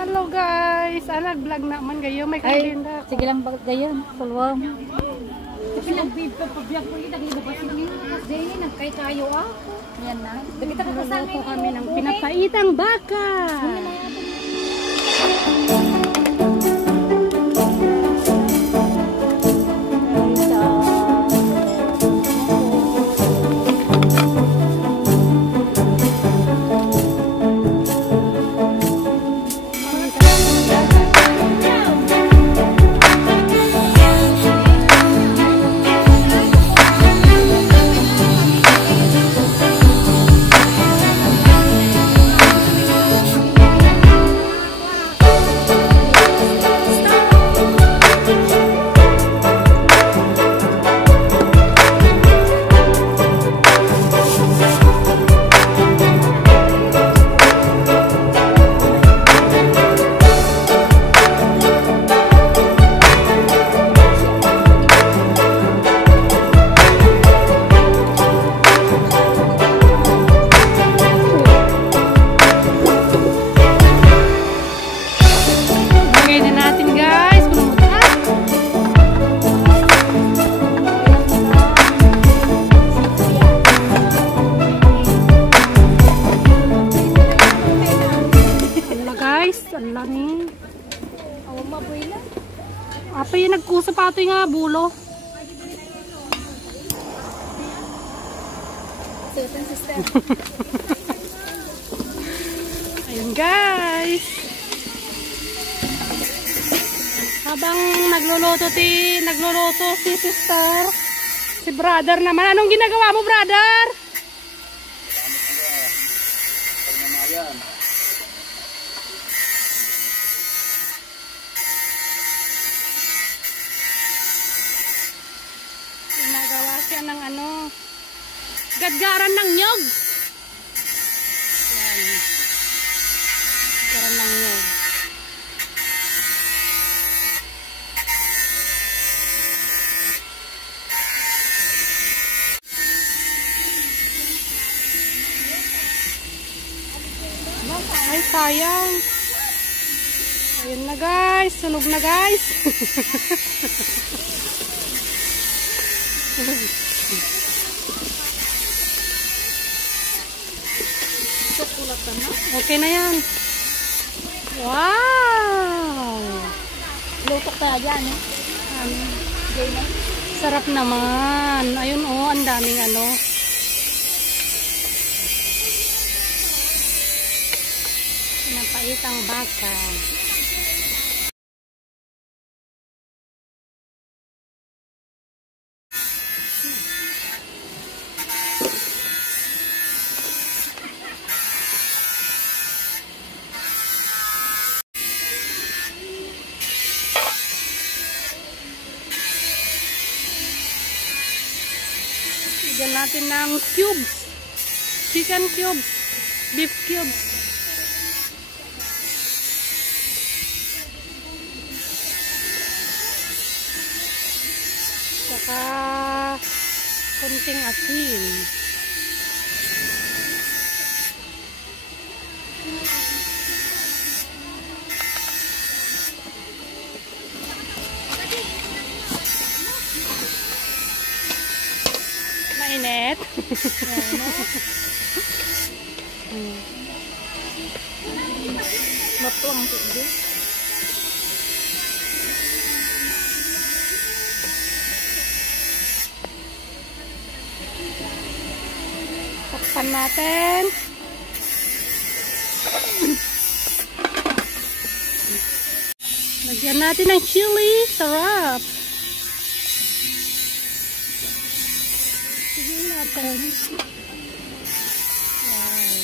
Hello guys! Vlog naman kayo. May kalinda. Sige lang bakit gayon. Pulwang. Kasi nagpapabiyag ko yung naglabas niyo. Kasi nagkay tayo Yan na. Kita ko kasama kami ng pinapaitang baka. Apa yung nagkusa pa ito nga bulo? Ayun guys. Habang nagluluto si sister, si brother naman. Anong ginagawa mo, brother? Ginagawa siya ng gadgaran ng nyog. Yan. Gadgaran ng nyog. Ay, sayang. Ayun na guys. Sunog na guys. Okay na yan. Wow! Lutok kaya dyan eh. Sarap naman. Ayun ang daming pinapaitang baka. Bigyan natin ng cubes. Chicken cubes. Beef cubes. Saka kunting asin. Mainit. Matuang tubig. Takpan natin. Lagyan natin ng chili. Sarap. Sige natin. Wow.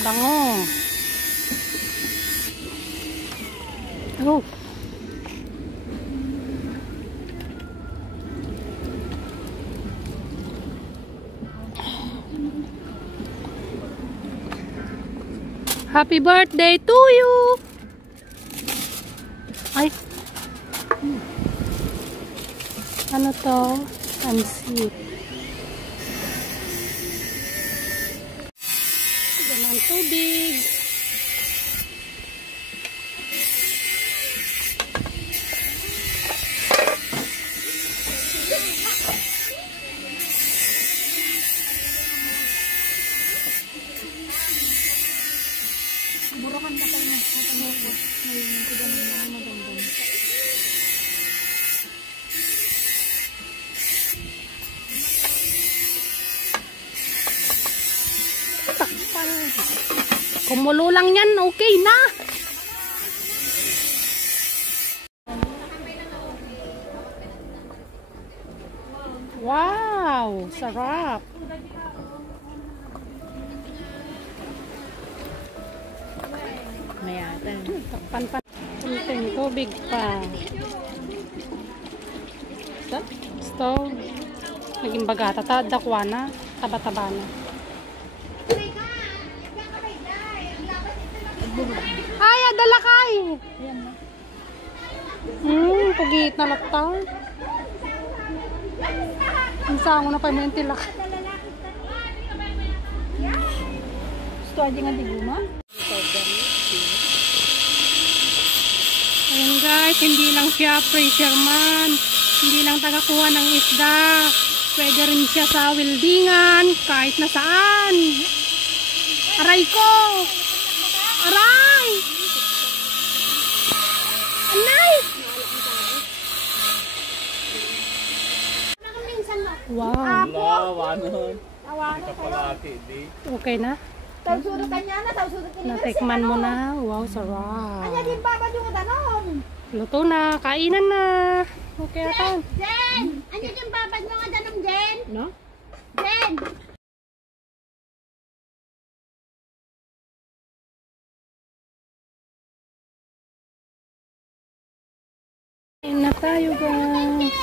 Bango. Oh. Happy birthday to you. Ay. Ano to? Pansit. Yan ang tubig. Burukan ka tayo. May nagtigan ng mga magandang. Takpan. Kumulo lang yan, okay na. Wow, sarap. Mayatan. Takpan pa. Kunting tubig pa. Stove. Naging bagata. Dakwa na. Taba-taba na. Ay, adala kay. Ayan na. Pagit na lakta. Ang sango na pa yung tilak. Gusto aja nga di guma? Ayan guys, hindi lang siya fisherman. Hindi lang tagakuha ng isda. Pwede rin siya sa weldingan. Kahit na saan. Aray ko! Aray! Anay! Wow. Okay na? Natikman mo na. Wow, sarap. Luto na. Kainan na. Okay atan. Jen! Ano yung babad mo nga danong Jen? No? Jen! Kain na tayo guys.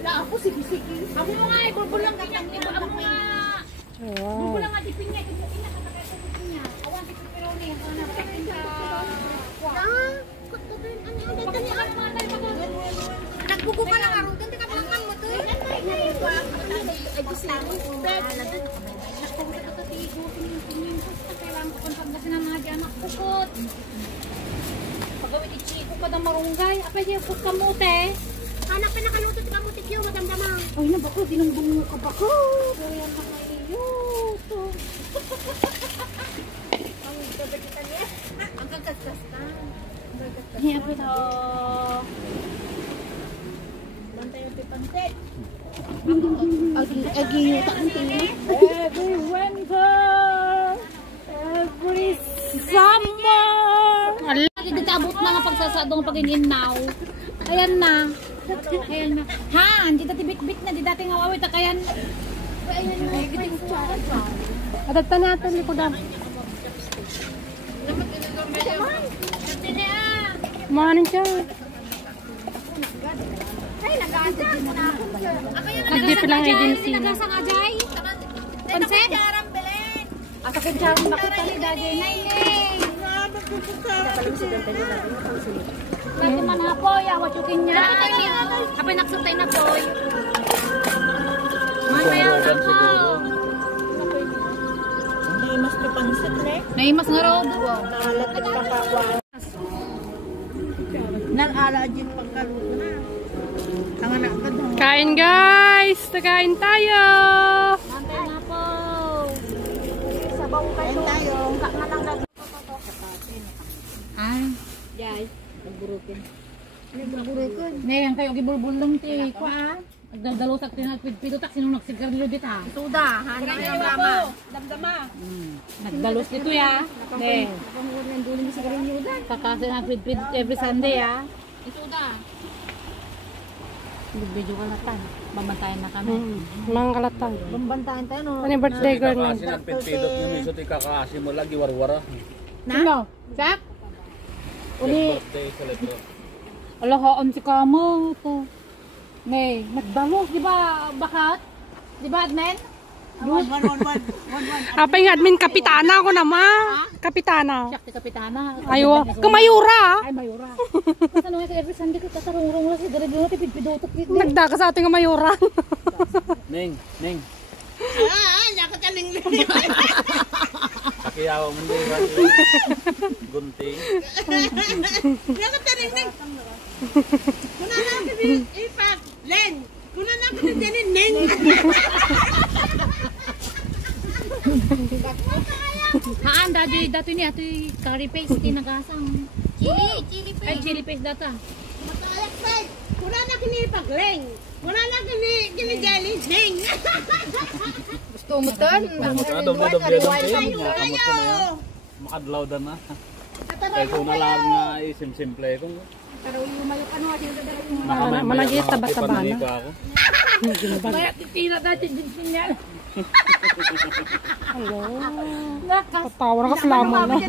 Wala ako, sige-sige. Amo mo nga, ibubulang ka lang. Amo mo nga. Wow. Ibubulang nga, dipin niya. Ibubulang ka nakakasapin niya. Awan, si Pipironi. Ang anak ka rin sa... Nagbuko ka lang araw. Ganda ka pangan mo to. Ay, gusto mo. Bed. Nagpagod ka tatigo. Tingin ko. Kailangan ko pang pagdasin ng mga diyan. Nakpukot. Pagawin ichiko pa ng marunggay. Apay niya yung kamote. Anak pa nakaluto si kamote kiyo. Madamdamang. Ay, nabako. Dinungbong mo ka bako. Kaya nakailuto. Ang gagalitan niya. Ang gagasgas ka. Ayan po ito. Bantay ang pipante. Agiyuta ang tingin. Every winter, every summer. Dito abot na nga pagsasadong pag-in now. Ayan na. Ayan na. Ha, hindi dati bit-bit na. Di dati nga wawit. Kayan. Ayan na. Giting suwaran pa. Adagtan natin likodan. Mahanin siya. Ay, nag-aadyan mo na ako. Nag-dip lang agency na. Nagasa nga, Jay. Pansin? Asakit siya akong makita ni Daddy na Pwede man na po, awat yukin niya. Kapag naksutay na po. Mamaya na po. Hindi mas kapansit na eh. Naimas nga raw. Nakalatid pa pa. Nag-ala dyan pagkaluto na. Ang anak ka doon. Kain guys! Nakain tayo! Mantay na po. Sabaw kayo. Tayo. Ka nga lang gagawin. Ay. Jay. Nagburukin. Ngayon kayo gibulbulong ti ko ah. Nagdadalo sa tinagpidpito tak sinong nagsigarilyo dit ha. Suda. Hanang damdama. Damdama. Nagdalos dito ya. Ne. Kakasi nagpidpid every Sunday ah. Suda. Video ka latan. Babantayan na kami. Mga kalatan. Bambantaan tayo no. Ano yung birthday girl na? Kasi nagpipilot nyo, minsan ikakasi mo lagi warwara. Sino? Jack? Uli. Birthday celebrate. Alahaan si Kamo to. May nagdalos di ba bakat? Di ba admin? One. Apa yung admin kapitana ako naman. Kapitana. Siya si kapitana. Ayo, kamayura. Ay mayura. Kasi ano nga every Sunday ko tatarong-rong lang si Garibino ti pidpidotok dito. Nagda ka sa ating kamayura. Ning. Ah, nakakaling. Tiyaw mo din ba? Gunting. Dapat taring neng. Kuna na ako din ipak. Len. Kuna na ako din neng. Haan, dati ni ato curry paste tinagasang. Chili paste. Ay, chili paste data. Matayak paste. Kuna na kinipag leng. Kuna na kinijali neng. Gusto mo tan? Doble kayo. Makadlaw dan na. Kaya kung nalang nga isim-simple kung Malagay taba-taba na. ako. Kaya titira natin din siya. Hello. Patawa na ka lamang na.